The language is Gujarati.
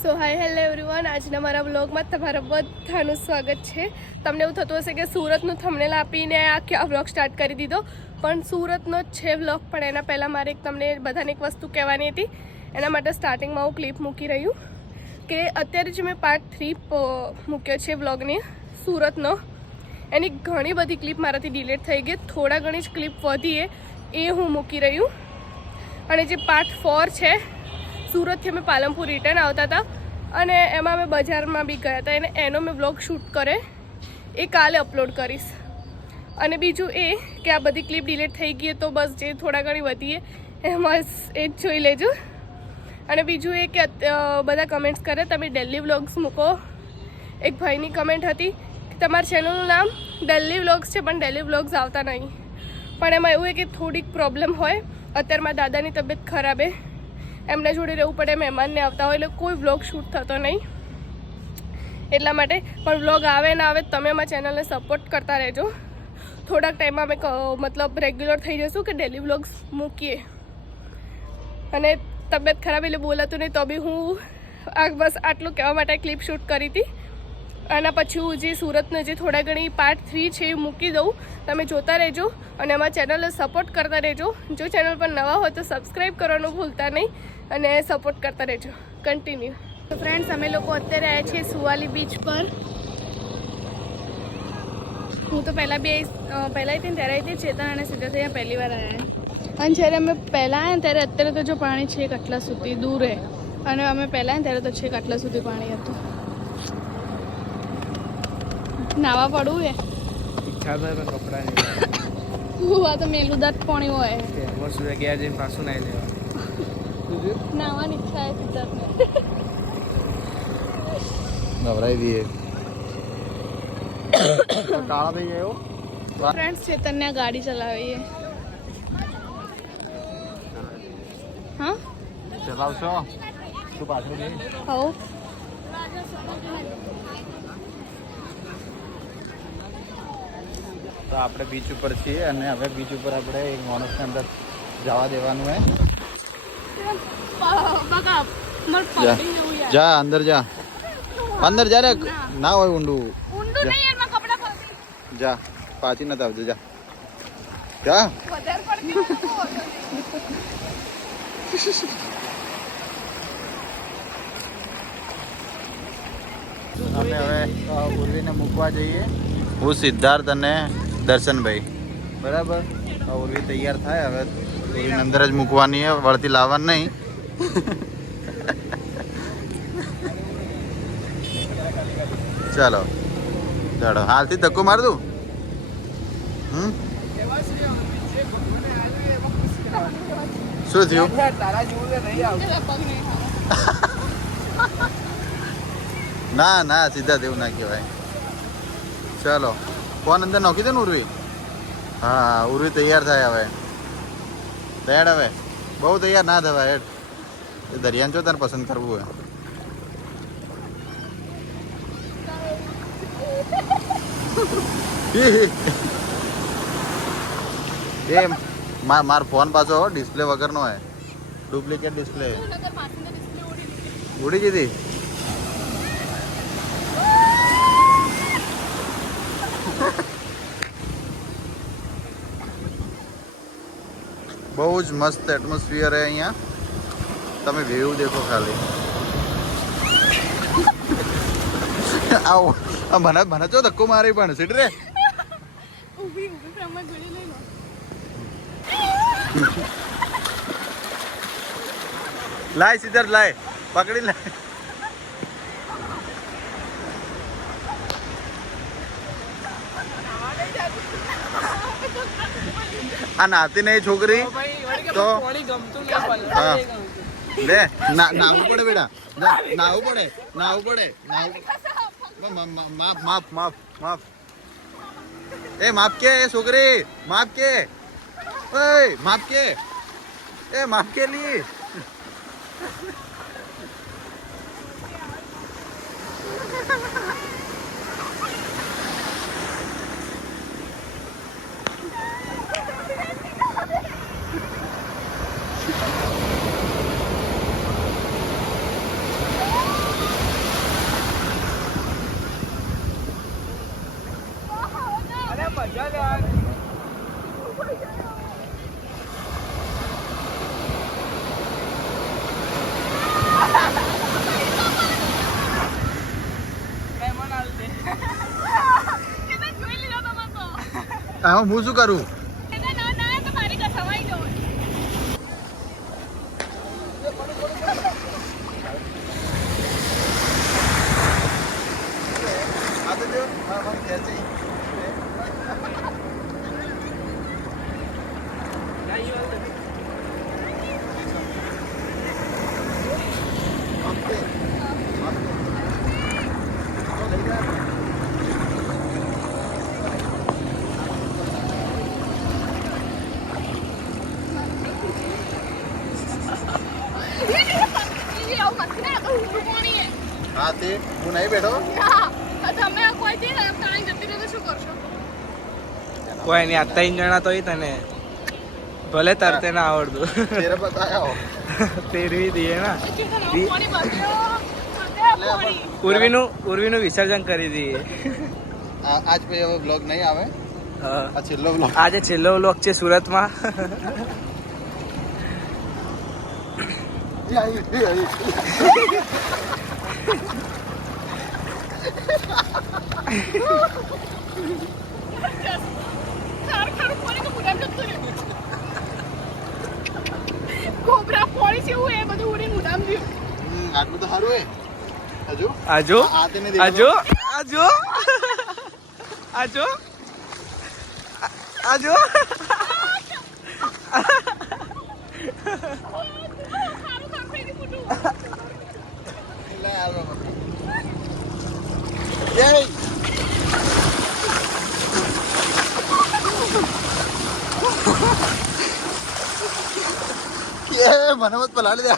સો હાય હેલો એવરીવન, આજના મારા વ્લોગમાં તમારા બધાનું સ્વાગત છે. તમને એવું થતું હશે કે સુરતનું થંબનેલ આપીને આ વ્લોગ સ્ટાર્ટ કરી દીધો, પણ સુરતનો જ છે વ્લોગ. પણ એના પહેલાં મારે તમને બધાને એક વસ્તુ કહેવાની હતી. એના માટે સ્ટાર્ટિંગમાં હું ક્લિપ મૂકી રહ્યું કે અત્યારે જે મેં પાર્ટ 3 મૂક્યો છે વ્લોગની સુરતનો, એની ઘણી બધી ક્લિપ મારાથી ડિલીટ થઈ ગઈ. થોડા ઘણી જ ક્લિપ વધી એ હું મૂકી રહ્યું. અને જે પાર્ટ 4 છે, સુરતથી અમે પાલનપુર રિટર્ન આવતા હતા અને એમાં અમે બજારમાં બી ગયા હતા, એનો મેં વ્લોગ શૂટ કરે એ કાલે અપલોડ કરીશ. અને બીજું એ કે આ બધી ક્લિપ ડિલીટ થઈ ગઈ તો બસ જે થોડા ઘણી વધીએ એમાં એ જ જોઈ લેજો. અને બીજું એ કે બધા કમેન્ટ્સ કરે તમે ડેલી વ્લોગ્સ મૂકો. એક ભાઈની કમેન્ટ હતી કે તમારા ચેનલનું નામ ડેલી વ્લોગ્સ છે પણ ડેલી વ્લોગ્સ આવતા નહીં. પણ એમાં એવું કે થોડીક પ્રોબ્લેમ હોય. અત્યારે મારા દાદાની તબિયત ખરાબ છે, એમના જોડે રહેવું પડે, મહેમાનને આવતા હોય એટલે કોઈ વ્લોગ શૂટ થતો નહીં. એટલા માટે પણ વ્લોગ આવે ના આવે તમે અમારા ચેનલને સપોર્ટ કરતા રહેજો. થોડાક ટાઈમમાં અમે મતલબ રેગ્યુલર થઈ જઈશું કે ડેલી વ્લોગ્સ મૂકીએ. અને તબિયત ખરાબ એટલે બોલાતું નહીં તો બી હું બસ આટલું કહેવા માટે ક્લિપ શૂટ કરી હતી. આના પછી હું જે સુરતનો જે થોડા ઘણી પાર્ટ 3 છે એ મૂકી દઉં. તમે જોતા રહેજો અને અમારા ચેનલને સપોર્ટ કરતા રહેજો. જો ચેનલ પર નવા હોય તો સબસ્ક્રાઈબ કરવાનું ભૂલતા નહીં અને સપોર્ટ કરતા રહેજો. કન્ટિન્યુ. તો ફ્રેન્ડ્સ, અમે લોકો અત્યારે આવ્યા છીએ સુવાલી બીચ પર. હું તો પહેલાં હતી ને ત્યારે આવી હતી. ચેતન અને સિદ્ધાર્થ અહીંયા પહેલી વાર આવ્યા. અને જ્યારે અમે પહેલાં આવ્યા ત્યારે અત્યારે તો જો પાણી છે આટલા સુધી દૂર હે, અને અમે પહેલાં ત્યારે તો છે આટલા સુધી પાણી હતું. નાવા પડવું હે ઈચ્છા થાય પણ કપડા હું આ તો મેલું દાંત પાણી હોય બસ ગયા જઈને પાછું નાઈ લેવા. નાવાની ઈચ્છા છે સિદ્ધાર્થને. નવરાઈ દઈએ. કાળા થઈ ગયો ફ્રેન્ડ્સ, ચેતનને આ ગાડી ચલાવીએ. હા ચલાવશો તું પાછળ જઈ. હવ તો આપણે બીચ ઉપર છીએ અને હવે બીચ ઉપર આપણે એક માણસને અંદર જવા દેવાનું હે. જા અંદર જા, અંદર જા રે. ના હોય ઊંડું જા, પાછી નથી આવતું. જા જા. અમે હવે ઉર્વીને મૂકવા જઈએ. હું સિદ્ધાર્થ અને દર્શનભાઈ. બરાબર. ઉર્વી તૈયાર થાય હવે. ઉર્વીને અંદર જ મૂકવાની છે, વળતી લાવવાની નહીં. ચાલો ચાલો, હાલથી ધક્કો માર દઉં. શું થયું? ના ના, સીધા તેવું ના કહેવાય. ચાલો, ફોન અંદર નાખી દે ને ઉર્વી. હા, ઉર્વી તૈયાર થાય હવે. તૈયાર હવે બહુ તૈયાર ના થવાય. હેડ એ દરિયાને જો તારે પસંદ કરવું હોય. એ માર ફોન પાછો ડિસ્પ્લે વગરનો હોય, ડુપ્લિકેટ ડિસ્પ્લે. ઉડી ગઈ. બહુ જ મસ્ત એટમોસ્ફિયર હે અહીંયા. તમે વ્યૂ દેખો ખાલી. આવો મને તો ધક્કો મારી પણ સીટ રે. લાય સિદ્ધાર્થ, લાય પકડી લાય. આ નાતી નહીં છોકરી તો હા લે. નાવું પડે બેટા, નાવું પડે. માફ માફ માફ માફ. એ માફ કે છોકરી, માફ કે. માફ કે. માફ કે લી. આમાં હું શું કરું? હા તે હું નહીં બેઠો. કોઈ નહીં આ 3 જણા તો તને ભલે તરતે ના આવડતું તેરે બતાયો તેરવી દઈએ ના ઉર્વીનું વિસર્જન કરી દઈએ. આજ પછી હવે બ્લોગ નહીં આવે. હા. આ છેલ્લો બ્લોગ. આજે છેલ્લો વ્લોગ છે સુરતમાં. આટલું તો સારું હે. હજુ આજો આ તેને દેખાડો. આજો આજો આજો આજો લે આવો. જય કે મને મત પલાળી દે.